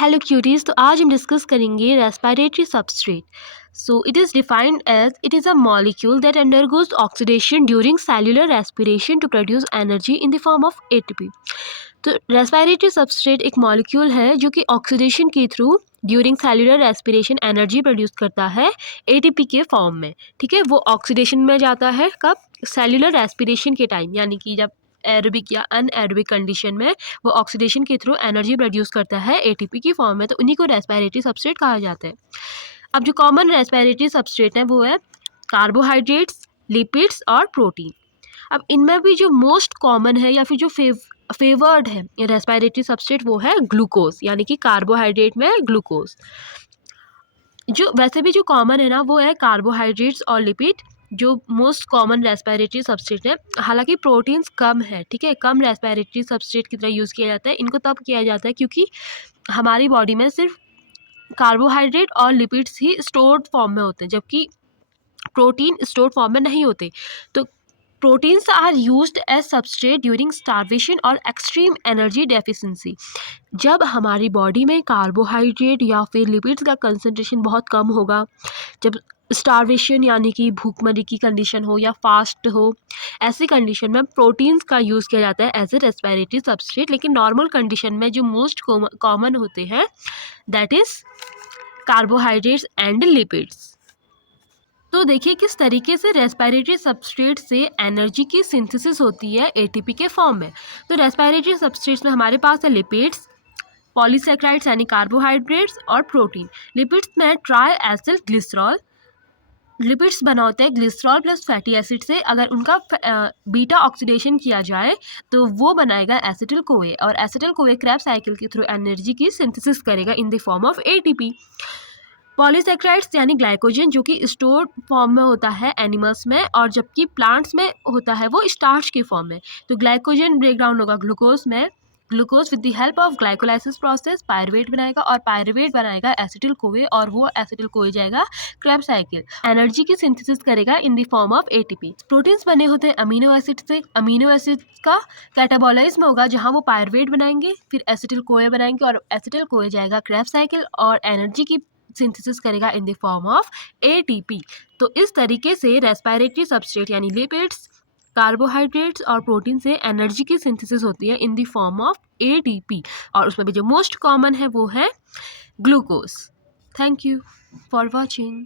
Hello curies, तो आज हम डिस्कस करेंगे respiratory substrate. So it is defined as it is a molecule that undergoes oxidation during cellular respiration to produce energy in the form of ATP. तो respiratory substrate एक molecule है जो कि oxidation के through during cellular respiration energy produce करता है ATP के form में। ठीक है, वो ऑक्सीडेशन में जाता है कब? सेल्युलर रेस्पिरेशन के टाइम, यानी कि जब एरोबिक या अनएरोबिक कंडीशन में वो ऑक्सीडेशन के थ्रू एनर्जी प्रोड्यूस करता है एटीपी की फॉर्म में, तो उन्हीं को रेस्पिरेटरी सबस्ट्रेट कहा जाता है। अब जो कॉमन रेस्पिरेटरी सबस्ट्रेट है वो है कार्बोहाइड्रेट्स, लिपिड्स और प्रोटीन। अब इनमें भी जो मोस्ट कॉमन है या फिर जो फेवर्ड है रेस्पिरेटरी सबस्ट्रेट वो है ग्लूकोज, यानी कि कार्बोहाइड्रेट में ग्लूकोज। जो वैसे भी जो कॉमन है ना वो है कार्बोहाइड्रेट्स और लिपिड, जो मोस्ट कॉमन रेस्पिरेटरी सबस्ट्रेट है। हालांकि प्रोटीन्स कम है, ठीक है, कम रेस्पिरेटरी सबस्ट्रेट की तरह यूज़ किया जाता है। इनको तब किया जाता है क्योंकि हमारी बॉडी में सिर्फ कार्बोहाइड्रेट और लिपिड्स ही स्टोर्ड फॉर्म में होते हैं, जबकि प्रोटीन स्टोर्ड फॉर्म में नहीं होते। तो proteins are used as substrate during starvation और एक्सट्रीम एनर्जी डेफिशिएंसी। जब हमारी बॉडी में कार्बोहाइड्रेट या फिर लिपिड्स का कंसंट्रेशन बहुत कम होगा, जब स्टार्वेशन यानी कि भूखमरी की कंडीशन हो या फास्ट हो, ऐसी कंडीशन में प्रोटीन्स का यूज़ किया जाता है एज ए रेस्पिरेटरी सबस्ट्रेट। लेकिन नॉर्मल कंडीशन में जो मोस्ट कॉमन होते हैं that is carbohydrates and lipids. तो देखिए किस तरीके से रेस्पिरेटरी सबस्ट्रेट से एनर्जी की सिंथेसिस होती है एटीपी के फॉर्म में। तो रेस्पिरेटरी सबस्ट्रेट्स में हमारे पास है लिपिड्स, पॉलीसैकेराइड्स यानी कार्बोहाइड्रेट्स और प्रोटीन। लिपिड्स में ट्राई एसिल ग्लिसरॉल, लिपिड्स बना होता है ग्लिसरॉल प्लस फैटी एसिड से। अगर उनका बीटा ऑक्सीडेशन किया जाए तो वो बनाएगा एसिटिल कोए, और एसिटिल कोए क्रैब साइकिल के थ्रू एनर्जी की सिंथेसिस करेगा इन the form of ATP. Polysaccharides यानी ग्लाइकोजन, जो कि स्टोर्ड फॉर्म में होता है एनिमल्स में, और जबकि प्लांट्स में होता है वो स्टार्च के फॉर्म में। तो ग्लाइकोजन ब्रेक डाउन होगा ग्लूकोज में, glucose with the help of glycolysis process pyruvate बनाएगा, और पायरुवेट बनाएगा एसिटिल कोए, और वो एसिटिल कोए जाएगा क्रेब्स साइकिल, एनर्जी की सिंथेसिस करेगा इन the form of ATP. Proteins बने होते हैं अमीनो एसिड से, अमीनो एसिड का कैटाबोलाइज्म होगा जहां वो पायरुवेट बनाएंगे, फिर एसिटिल कोए बनाएंगे, और एसिटिल कोए जाएगा क्रेब्स साइकिल और एनर्जी की सिंथेसिस करेगा इन द फॉर्म ऑफ एटीपी। तो इस तरीके से रेस्पिरेटरी सबस्ट्रेट यानी लिपिड्स, कार्बोहाइड्रेट्स और प्रोटीन से एनर्जी की सिंथेसिस होती है इन द फॉर्म ऑफ एटीपी, और उसमें भी जो मोस्ट कॉमन है वो है glucose. Thank you for watching.